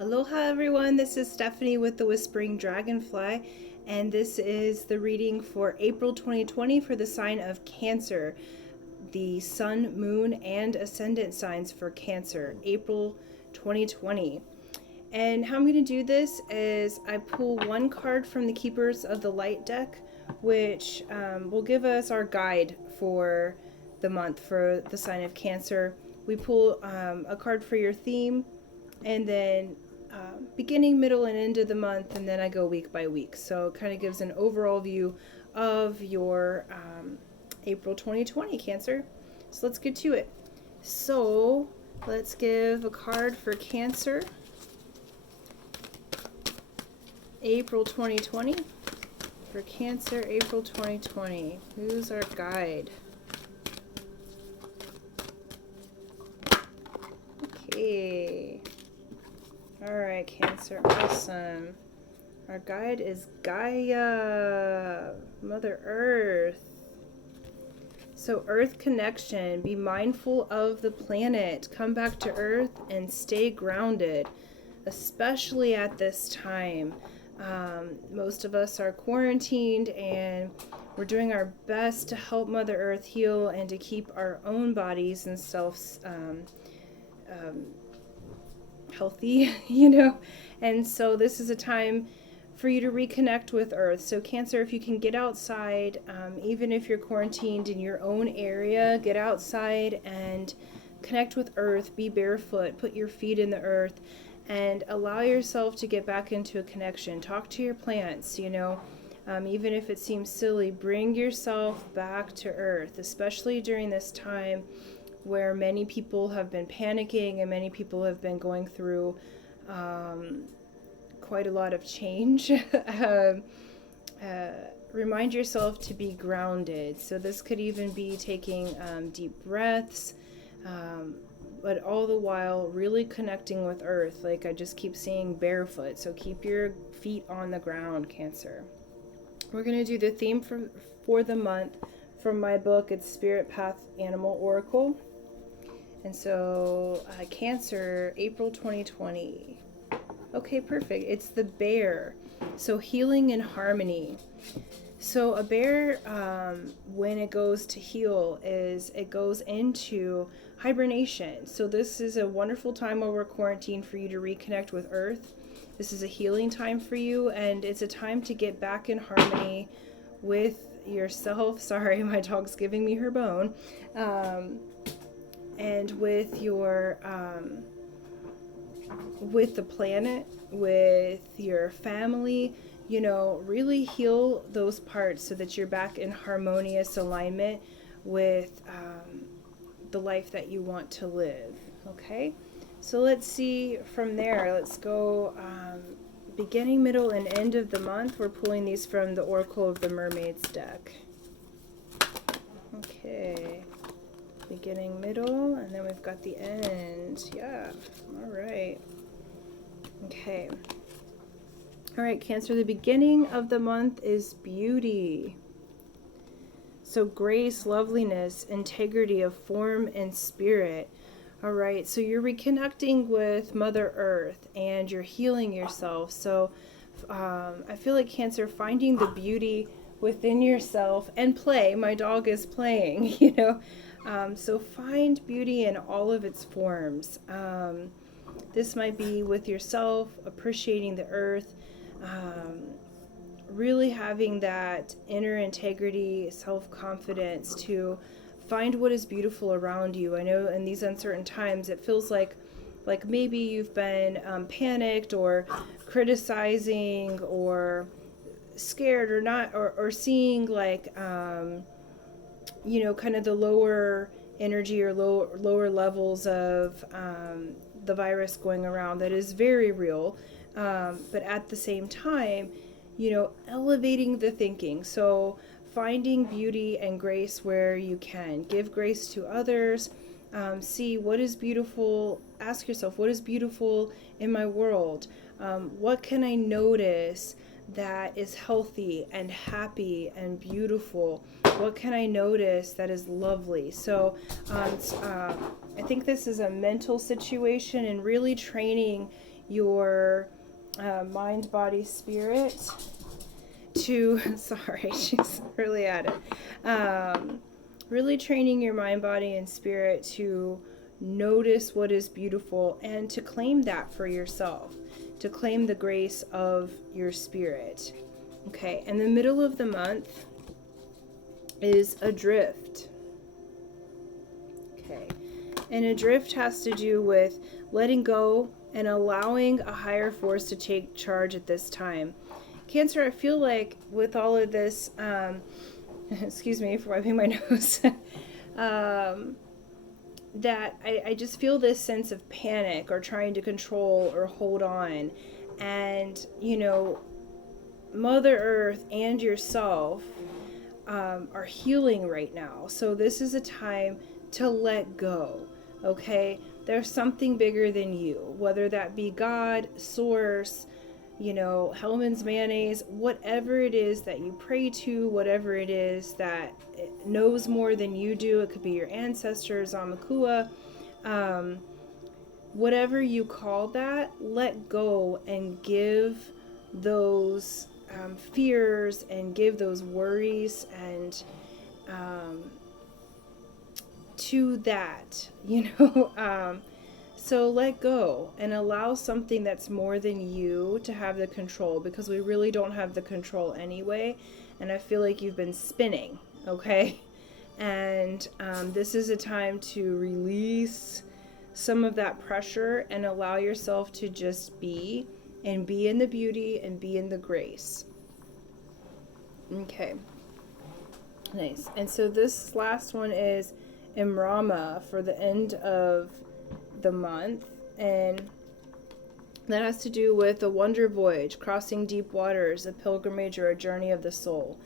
Aloha everyone, this is Stephanie with the Whispering Dragonfly, and this is the reading for April 2020 for the sign of Cancer, the Sun, Moon, and Ascendant signs for Cancer, April 2020. And how I'm going to do this is I pull one card from the Keepers of the Light deck, which will give us our guide for the month for the sign of Cancer. We pull a card for your theme, and then beginning, middle, and end of the month, and then I go week by week. So it kind of gives an overall view of your April 2020 Cancer. So let's get to it. So let's give a card for Cancer, April 2020. For Cancer, April 2020. Who's our guide? Okay. Alright, Cancer, awesome. Our guide is Gaia, Mother Earth. So Earth connection, be mindful of the planet. Come back to Earth and stay grounded, especially at this time. Most of us are quarantined and we're doing our best to help Mother Earth heal and to keep our own bodies and selves healthy, and so this is a time for you to reconnect with Earth. So Cancer, if you can get outside, even if you're quarantined in your own area, get outside and connect with Earth. Be barefoot, put your feet in the earth, and allow yourself to get back into a connection. Talk to your plants, even if it seems silly, bring yourself back to Earth, especially during this time where many people have been panicking and many people have been going through quite a lot of change. Remind yourself to be grounded. So this could even be taking deep breaths, but all the while really connecting with Earth. Like I just keep saying, barefoot. So keep your feet on the ground, Cancer. We're going to do the theme for the month from my book. It's Spirit Path Animal Oracle. And so, Cancer, April 2020. Okay, perfect. It's the bear. So, healing and harmony. So, a bear, when it goes to heal, it goes into hibernation. So, this is a wonderful time while we're quarantined for you to reconnect with Earth. This is a healing time for you, and it's a time to get back in harmony with yourself. Sorry, my dog's giving me her bone. And with your with the planet, with your family, really heal those parts so that you're back in harmonious alignment with the life that you want to live. Okay, so let's see from there. Let's go beginning, middle, and end of the month. We're pulling these from the Oracle of the Mermaids deck. Okay, beginning, middle, and then we've got the end. Yeah, all right. Okay. All right, Cancer, the beginning of the month is beauty. So grace, loveliness, integrity of form and spirit. All right, so you're reconnecting with Mother Earth and you're healing yourself. So I feel like, Cancer, finding the beauty within yourself and play. My dog is playing, so find beauty in all of its forms. This might be with yourself, appreciating the earth, really having that inner integrity, self-confidence to find what is beautiful around you. I know in these uncertain times it feels like maybe you've been panicked or criticizing or scared or not, or seeing kind of the lower energy or lower levels of the virus going around. That is very real, but at the same time, elevating the thinking. So finding beauty and grace where you can. Give grace to others. See what is beautiful. Ask yourself, what is beautiful in my world? What can I notice that is healthy and happy and beautiful? What can I notice that is lovely? So I think this is a mental situation and really training your mind, body, spirit to, sorry, she's really at it. Really training your mind, body, and spirit to notice what is beautiful and to claim that for yourself, to claim the grace of your spirit. Okay, and the middle of the month is adrift. Okay, and adrift has to do with letting go and allowing a higher force to take charge at this time. Cancer, I feel like with all of this, excuse me for wiping my nose, that I just feel this sense of panic or trying to control or hold on. And, you know, Mother Earth and yourself are healing right now. So this is a time to let go, okay? There's something bigger than you, whether that be God, Source, you know, Hellman's Mayonnaise, whatever it is that you pray to, whatever it is that knows more than you do. It could be your ancestors, Amakua, whatever you call that, let go and give those fears and give those worries and to that, you know. So let go and allow something that's more than you to have the control, because we really don't have the control anyway. And I feel like you've been spinning, okay? And this is a time to release some of that pressure and allow yourself to just be, and be in the beauty and be in the grace. Okay. Nice. And so this last one is Imrama for the end of the month, and that has to do with a wonder voyage, crossing deep waters, a pilgrimage, or a journey of the soul.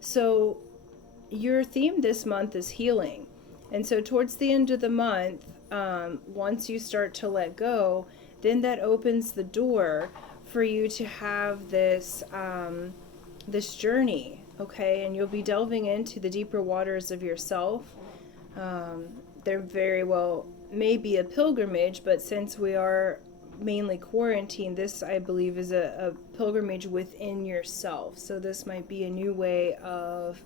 So your theme this month is healing, and so towards the end of the month, once you start to let go, then that opens the door for you to have this this journey, okay? And you'll be delving into the deeper waters of yourself. They're very well maybe a pilgrimage, but since we are mainly quarantined, this I believe is a pilgrimage within yourself. So this might be a new way of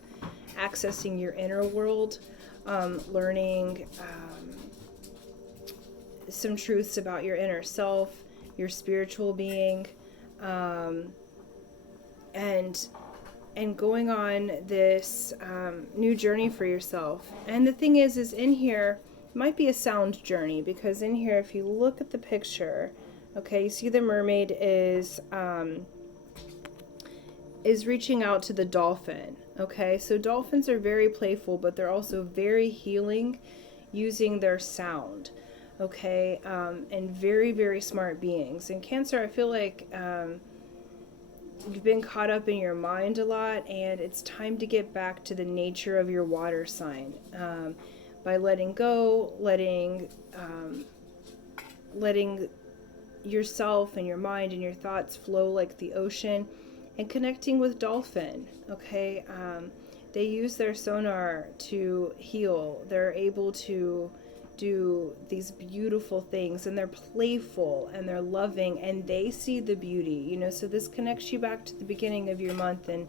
accessing your inner world, learning some truths about your inner self, your spiritual being, and going on this new journey for yourself. And the thing is in here, might be a sound journey, because in here, if you look at the picture, okay, you see the mermaid is reaching out to the dolphin, okay? So dolphins are very playful, but they're also very healing using their sound, okay? And very, very smart beings. In Cancer, I feel like you've been caught up in your mind a lot, and it's time to get back to the nature of your water sign. By letting go, letting yourself and your mind and your thoughts flow like the ocean, and connecting with dolphin, okay? They use their sonar to heal. They're able to do these beautiful things, and they're playful and they're loving, and they see the beauty, you know. So this connects you back to the beginning of your month and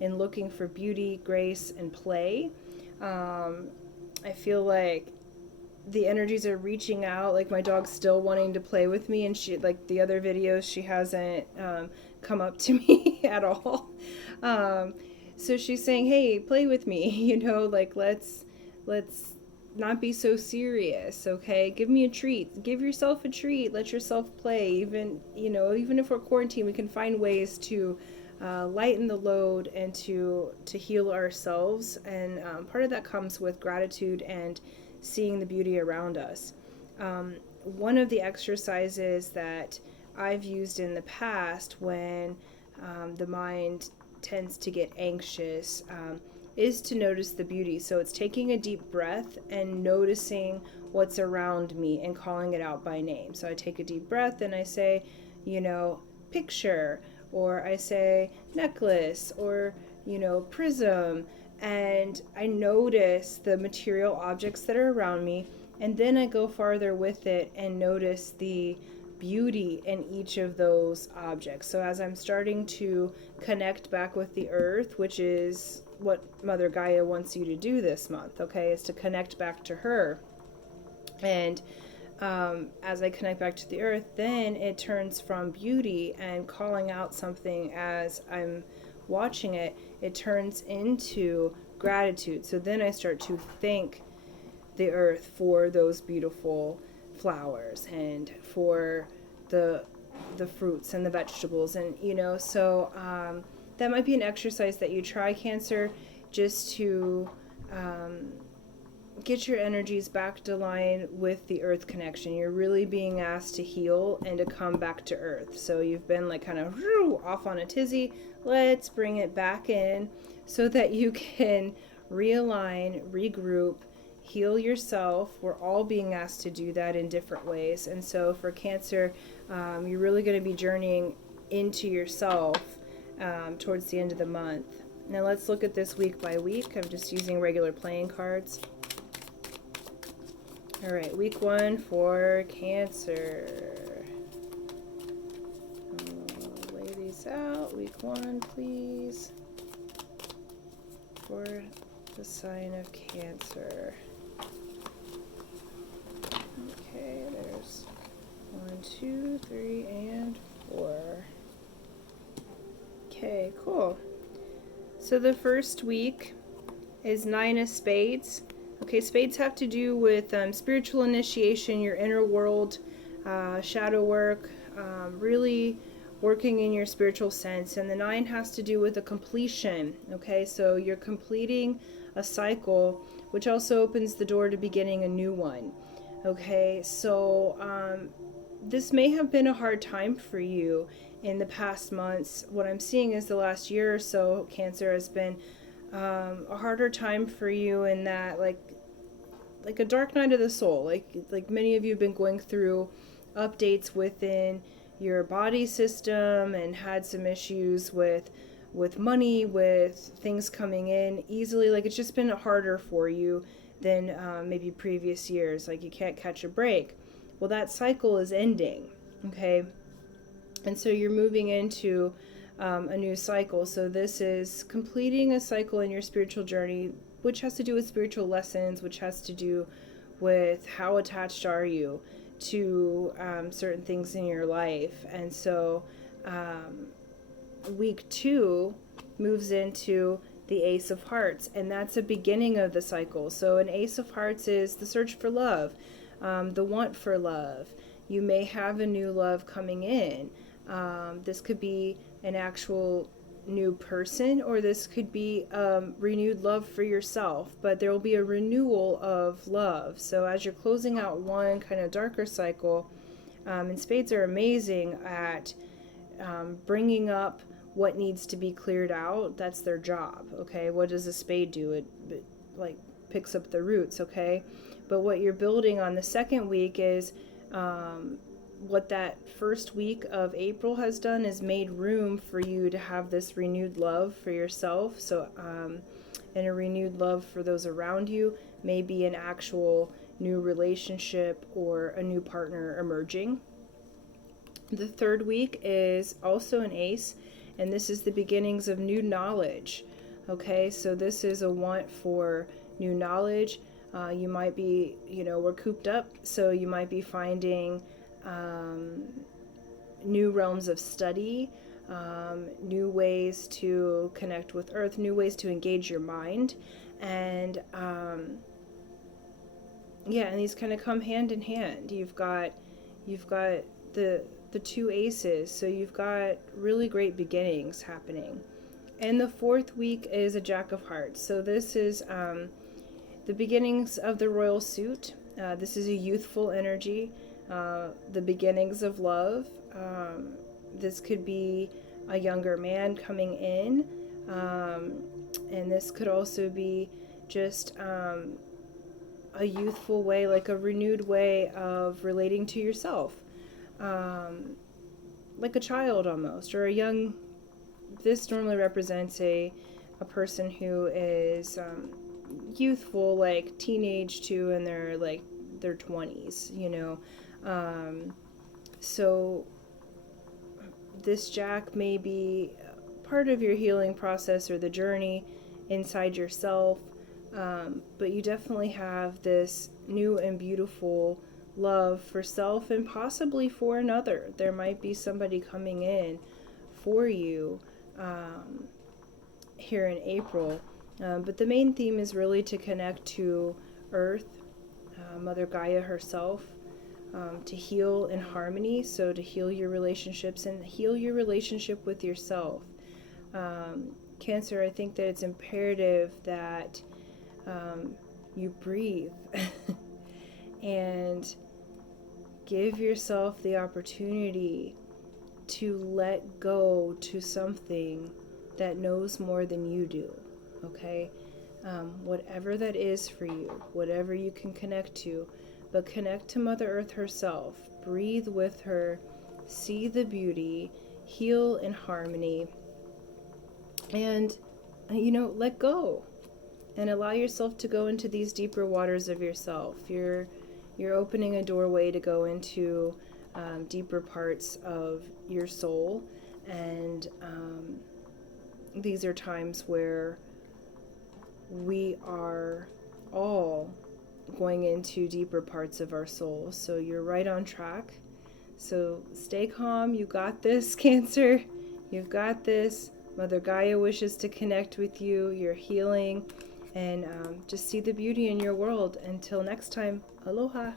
in looking for beauty, grace, and play. I feel like the energies are reaching out, like my dog's still wanting to play with me, and she, like the other videos, she hasn't come up to me at all. So she's saying, hey, play with me, you know, like let's not be so serious, okay? Give me a treat. Give yourself a treat. Let yourself play. Even, you know, even if we're quarantined, we can find ways to lighten the load and to heal ourselves. And part of that comes with gratitude and seeing the beauty around us. One of the exercises that I've used in the past when the mind tends to get anxious is to notice the beauty. So it's taking a deep breath and noticing what's around me and calling it out by name. So I take a deep breath and I say, you know, picture, or I say necklace, or, you know, prism, and I notice the material objects that are around me, and then I go farther with it and notice the beauty in each of those objects. So as I'm starting to connect back with the earth, which is what Mother Gaia wants you to do this month, okay, is to connect back to her. And as I connect back to the earth, then it turns from beauty and calling out something as I'm watching it, it turns into gratitude. So then I start to thank the earth for those beautiful flowers and for the fruits and the vegetables, and so that might be an exercise that you try, Cancer, just to get your energies back to line with the earth connection. You're really being asked to heal and to come back to earth. So you've been like kind of off on a tizzy. Let's bring it back in so that you can realign, regroup, heal yourself. We're all being asked to do that in different ways. And so for Cancer, you're really going to be journeying into yourself towards the end of the month. Now let's look at this week by week. I'm just using regular playing cards. All right, week 1 for Cancer. I'll lay these out. Week 1, please, for the sign of Cancer. Okay, there's 1, 2, 3, and 4. Okay, cool. So the first week is 9 of Spades. Okay, spades have to do with spiritual initiation, your inner world, shadow work, really working in your spiritual sense. And the 9 has to do with a completion. Okay, so you're completing a cycle, which also opens the door to beginning a new one. Okay, so this may have been a hard time for you in the past months. What I'm seeing is the last year or so, Cancer, has been a harder time for you in that, like a dark night of the soul. Like many of you have been going through updates within your body system and had some issues with money, with things coming in easily. Like it's just been harder for you than maybe previous years. Like you can't catch a break. Well, that cycle is ending, okay? And so you're moving into a new cycle. So this is completing a cycle in your spiritual journey, which has to do with spiritual lessons, which has to do with how attached are you to certain things in your life. And so week 2 moves into the Ace of Hearts, and that's a beginning of the cycle. So an Ace of Hearts is the search for love, the want for love. You may have a new love coming in. This could be an actual new person, or this could be renewed love for yourself, but there will be a renewal of love. So as you're closing out one kind of darker cycle, and spades are amazing at bringing up what needs to be cleared out. That's their job. Okay, what does a spade do? It like picks up the roots. Okay, but what you're building on the second week is what that first week of April has done is made room for you to have this renewed love for yourself. So and a renewed love for those around you, maybe an actual new relationship or a new partner emerging. The third week is also an ace, and this is the beginnings of new knowledge. Okay, so this is a want for new knowledge. You might be, we're cooped up, so you might be finding new realms of study, new ways to connect with Earth, new ways to engage your mind, and and these kind of come hand in hand. You've got the 2 aces, so you've got really great beginnings happening. And the fourth week is a Jack of Hearts. So this is the beginnings of the royal suit. This is a youthful energy, the beginnings of love. This could be a younger man coming in, and this could also be just a youthful way, like a renewed way of relating to yourself, like a child almost, or a young. This normally represents a person who is youthful, like teenage to in their 20s, So this Jack may be part of your healing process or the journey inside yourself, but you definitely have this new and beautiful love for self and possibly for another. There might be somebody coming in for you here in April. But the main theme is really to connect to Earth, Mother Gaia herself, to heal in harmony. So to heal your relationships and heal your relationship with yourself. Cancer, I think that it's imperative that you breathe and give yourself the opportunity to let go to something that knows more than you do, okay? Whatever that is for you, whatever you can connect to, but connect to Mother Earth herself. Breathe with her, see the beauty, heal in harmony, and, let go. And allow yourself to go into these deeper waters of yourself. You're opening a doorway to go into deeper parts of your soul, and these are times where we are all going into deeper parts of our soul. So you're right on track. So stay calm. You got this, Cancer. You've got this. Mother Gaia wishes to connect with you. You're healing. And just see the beauty in your world. Until next time, aloha.